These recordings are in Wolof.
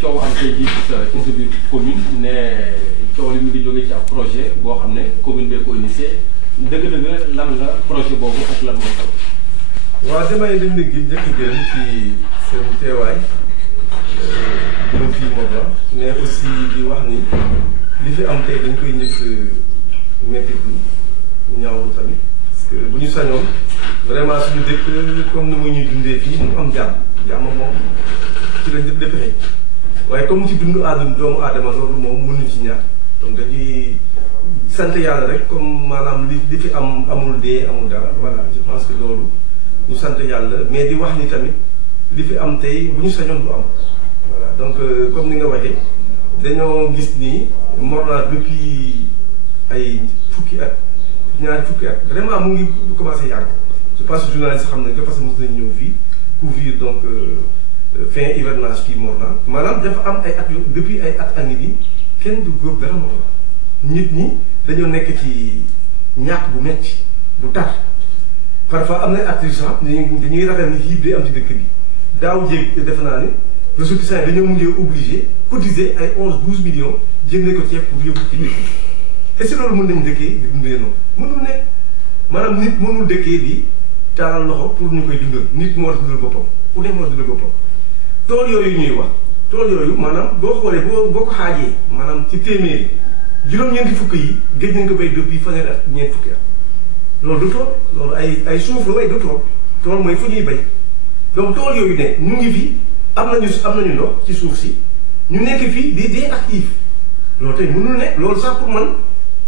coow am tey jii ci sa biir commune ne coow li mu ngi jógee ci ab projet boo xam ne commune bee ko initié dëgg-dëgg lan la projet boobu ak lan moo taw. waaw damay leen di njëkk gën ci seen teewaay ñoom fii moo ba mais aussi di wax ni li fi am tey dañ koy njëkk métti du ñaawul tamit parce que bu ñu sañoon vraiment suñu dëkk comme ni mu ñuy dundee fii mu am jàmm moom ci la lépp xëy waaye comme ci dund doomu aadama loolu moom mënuñ ci ñàkk donc dañuy sant yàlla rek comme maanaam li fi amul dee amul dara voilà je pense que loolu ñu sant yàlla mais di wax ni tamit li fi am tey bu ñu sañoon du am voilà donc comme ni nga waxee dañoo gis ni Morlan depuis ay ñaari fukki at vraiment mu ngi commencé yàgg je pense que journaliste xam nañ ko parce que mos nañu ñëw fii couvrir donc fin hivernage fii Morlan maanaam dafa am ay at yu depuis ay at anni bi kenn du góob dara Morlan nit ñi dañoo nekk ci ñàkk bu metti bu tar parfois am na artisan dañuy ragal ni xiif day am ci dëkk bi daaw jéeg defe naa ni ressortissants yi dañoo mujjee obligé cotiser ay 11-12 millions jëndee ko ceeb pour yóbbu ci dëkk bi te si loolu mën nañu dëkkee di dundee noonu mënul nekk maanaam nit mënul dëkkee di taalal loxo pour ñu koy dundal nit moo war a dundal boppam ku ne moo war a dundal boppam tool yooyu ñuy wax tool yooyu maanaam boo xoolee boo ko xaajee maanaam ci téeméeri juróom-ñeenti fukk yi gëj nañ ko béy depuis fanweeri at ñeent fukki at loolu du tool loolu ay suuf la way du tool mooy fu ñuy béy donc tool yooyu ne ñu ngi fi am nañu ndox ci suuf si ñu nekk fii di dee actif loolu tey mënul ne loolu sax pour man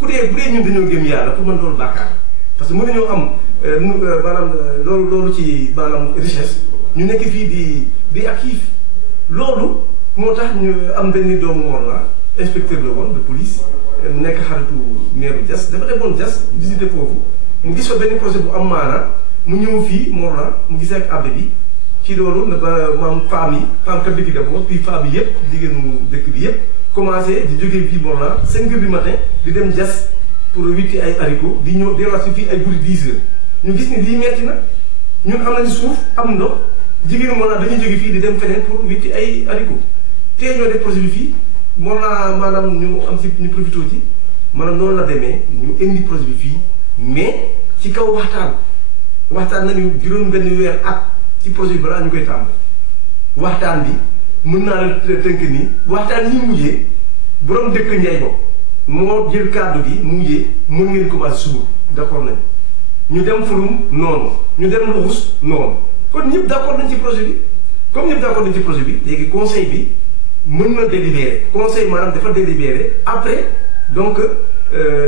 bu dee ñun dañoo gëm yàlla pour man loolu bàkkaar parce que mën nañoo am maanaam loolu ci maanaam richesse ñu nekk fii di actif loolu moo tax ñu am benn doomu Morlan inspecteur la woon de police nekk xaritu maire Diass dafa demoon Diass visité foofu mu gis fa benn projet bu am maana mu ñëw fii Morlan mu gisee ak abbé bi ci loolu na ba maam femme kat dëkk d'abord puis femme yi yëpp jigéenu dëkk bi yëpp commencé di jógee fii Morlan 5 heures du matin di dem Diass pour witti ay haricots di ñëw delluwaat si fii ay guddi 10 heures ñu gis ni lii metti na ñun am nañu suuf am ndox jigéenu Morlan dañuy jóge fii di dem feneen pour witti ay haricots tey ñoo def projet bi fii Morlan maanaam ñu am si ñu profité ci maanaam noonu la demee ñu indi projet bi fii mais ci kaw waxtaan nañu juróom benn weer at ci projet bi balaa ñu koy tàmbali waxtaan bi mën naa la tënk nii waxtaan ñi mujjee borom dëkk Ndiaye bopp moo jël kàddu gi mujjee mën ngeen commencé suba d'accord nañ ñu dem Fulum noonu ñu dem Luxus noonu kon ñëpp d'accord nañ ci projet bi comme ñëpp d'accord nañ ci projet bi léegi conseil bi mën na délibérer conseil maanaam dafa délibérer après donc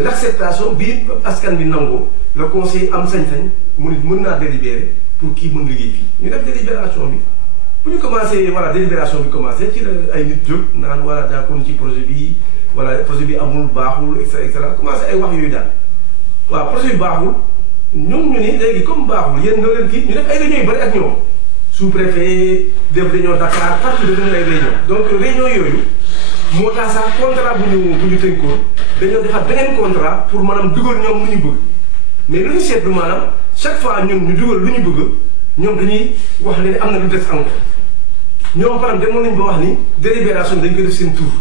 l'acceptation bi askan bi nangoo le conseil am sañ-sañ mu nit mën naa délibérer pour kii mën liggéey fii ñu def délibération bi bu ñu commencé voilà délibération bi commencé ci la ay nit jóg naan voilà d'accord ci projet bi voilà projet bi amul baaxul et cetera commencé ay wax yooyu daal waaw projet bi baaxul ñoom ñu ni léegi comme baaxul yéen ñoo leen kii ñu def ay réunions yu bari ak ñoom sous-préfet def réunion Dakar partout de ay réunion donc réunion yooyu moo tax sax contrat bu ñu tënkoon dañoo defaat beneen contrat pour maanaam dugal ñoom lu ñu bëgg mais lu ñu seetlu maanaam chaque fois ñun ñu dugal lu ñu bëgg ñoom dañuy wax ne am na lu des encore ñoom par exemple demoon nañu ba wax ni délibération dañ koy def seen tour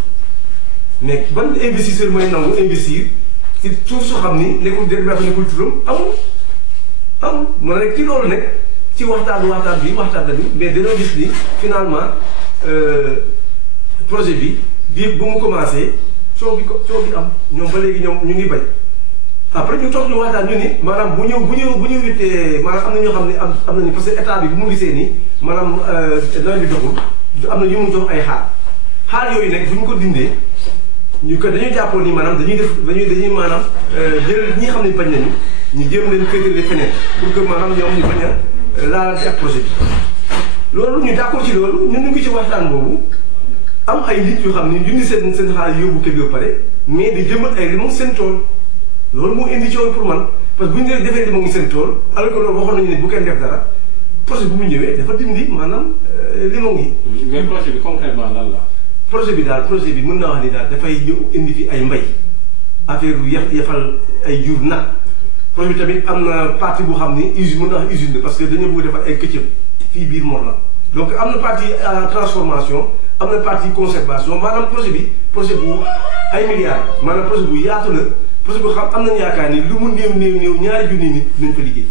mais ban investisseur mooy nangu investir ci suuf su xam ni nekkul délibération nekkul turam amul ma rek ci loolu nag ci waxtaan nañu mais dañoo gis ni finalement projet bi bu mu commencé coow bi am ñoom ba léegi ñoom ñu ngi bañ après ñu toog ñu waxtaan ñu ni maanaam bu ñu wittee maanaam am na ñoo xam ne am nañu parce que état bi bu mu gisee ni maanaam nawet bi doxul am na ñu mu jox ay xaar yooyu nag bu ñu ko dindee ñu ko dañuy jàppoon ni maanaam dañuy maanaam jël ñi xam ne bañ nañu ñu jéem leen féetale feneen pour que maanaam ñoom ñu bañ a laalante ak projet bi loolu ñu d'accord ci loolu ñun ñu ngi ci waxtaan boobu am ay nit yoo xam ne ñu seen xaalis yóbbu kër ba pare mais di jëmbat ay limon seen tool loolu moo indi coow pour man parce que bu ñu defee limon ngi seen tool alors que loolu waxoon nañu ne bu kenn def dara projet bu mu ñëwee dafa dindi maanaam limon yi. mais projet bi concrètement lan la. projet bi mën naa wax ni daal dafay ñëw indi fi ay mbay affaire yu yafal ay jur nag projet bi tamit am na partie bu xam ni usine mën naa wax usine parce que dañoo bëgg defar ay këccëg fii biir Morlan donc am na partie transformation am na partie conservation maanaam projet bu ay milliards maanaam projet bu yaatu la projet bu xam am nañu yaakaar ni lu mu néew ñaari junni nit dinañ ko liggéey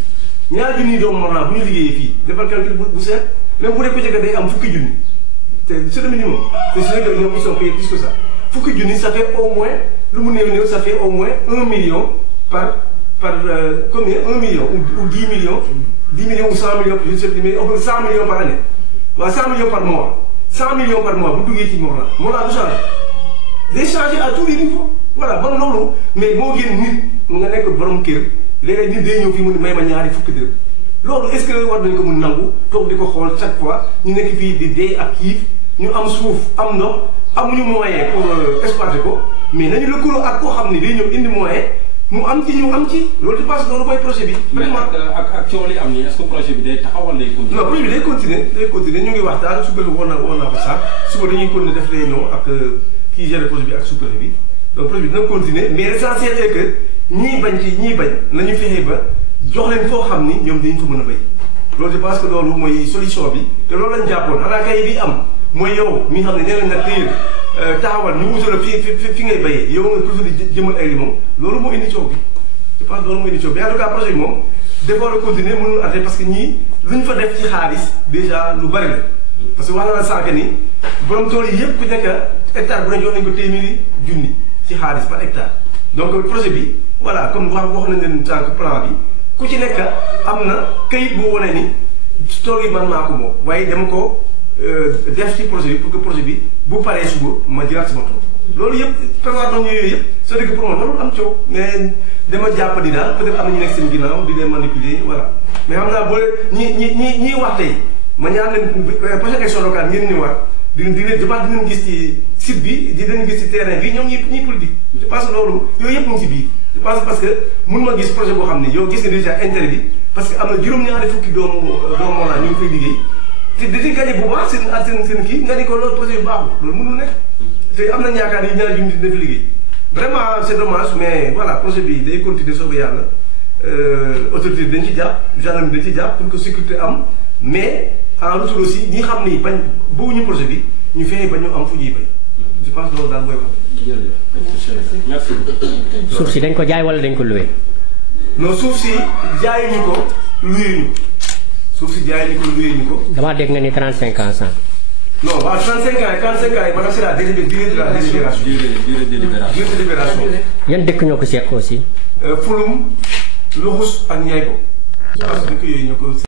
ñaari junni doomu Morlan bu ñu liggéeyee fii defal calcul bu seet même bu dee ko jege day am fukki junni te c'est le minimum te c'est que ñoom ils sont payés plus que ça fukki junni ça fait au moins lu mu néew ça fait au moins 1 million par combien 1 million ou 10 millions 10 millions ou 100 millions je ne sais plus mais 100 millions par année waaw 100 millions par mois 100 millions par mois bu duggee ci Morlan du changé day changé à tous les niveaux voilà bon loolu mais boo génn nit nga nekk borom kër léeg-léeg nit day ñëw fii mu ne may ma ñaari fukki dërëm loolu est-ce que war nañu ko mun nangu toog di ko xool chaque fois ñu nekk fii di dee ak xiif ñu am suuf am ndox amuñu moyen pour exploiter ko mais nañu lëkkaloo ak koo xam ne day ñëw indi moyen mu am ci ñu am ci loolu je pense que loolu mooy projet bi. vraiment ak coow li am nii est-ce que projet bi day taxawal day continuer. non projet bi day continuer ñu ngi waxtaan sous-préfet woon naa ko sax suba dañuy continuer def réunion ak kii gère projet bi ak sous-préfet bi donc projet bi dina continuer mais l'essentiel est que ñii bañ nañu fexe ba jox leen foo xam ni ñoom dañu fa mën a béy loolu je pense que loolu mooy solution bi te loolu lañ jàppoon xanaa kay bi am mooy yow mi nga xam ne nee nañ la téye taxawal ñu wutal la fi ngay béyee yow nga toujours di jëmal ay limon loolu moo indi coow bi je pense loolu moo indi coow bi en tout cas projet bi moom dafa war a continuer mënul arrêter parce que ñii lu ñu fa def ci xaalis déjà lu bari la parce que wax na la sànq ni borom tool yi yëpp ku nekk hectare bu ne jox nañ ko téeméeri junni ci xaalis par hectare donc projet bi voilà comme wax nañ leen sànq plan bi ku ci nekk am na kayit bu wane ni tool yi man maa ko moom waaye dama ko def ci projet bi pour que projet bi bu paree suba ma jëlaat sama tool loolu yëpp prévoir nañu yooyu yëpp c'est-à-dire que pour moi loolu am coow mais dama jàpp ni daal peut-être am na ñu nekk seen ginnaaw di leen manipuler voilà mais xam naa boo ñi wax tey ma ñaan leen prochaine élection locale ngeen ñëwaat di leen gis ci site bi di leen gis ci terrain bi ñoom ñuy politique je pense que loolu yooyu yëpp mu ngi ci biir je pense parce que mun ma gis projet boo xam ne yow gis nga déjà intérêt bi parce que am na juróom-ñaari fukki doomu Morlan ñu ngi koy liggéey te di gagné bu baax seen kii nga ni ko loolu projet yu baaxul loolu mënul nekk te am nañ yaakaar ni ñaari junni dina fi liggéey vraiment c'est dommage mais voilà projet bi day continuer soobee yàlla autorité dañ ci jàpp gendarmerie dañ ci jàpp pour que sécurité am mais en retour aussi ñi xam ni bañ bëgguñu projet bi ñu fexe ba ñu am fu ñuy bay je pense loolu daal mooy wax. jërëjëf merci. suuf si dañ ko jaay wala dañ ko loué. non suuf si jaayuñu ko loué ñu suuf si jaayuñu ko loué ñu ko. damaa dégg nga ni 35 ans sax. non waaw 35 ans 45 ans yi maanaam c'est la durée de la délibération. durée de délibération. yan dëkk ñoo ko seq aussi. Fulum Luxus ak Ñayko. waaw dëkk yooyu ñoo ko.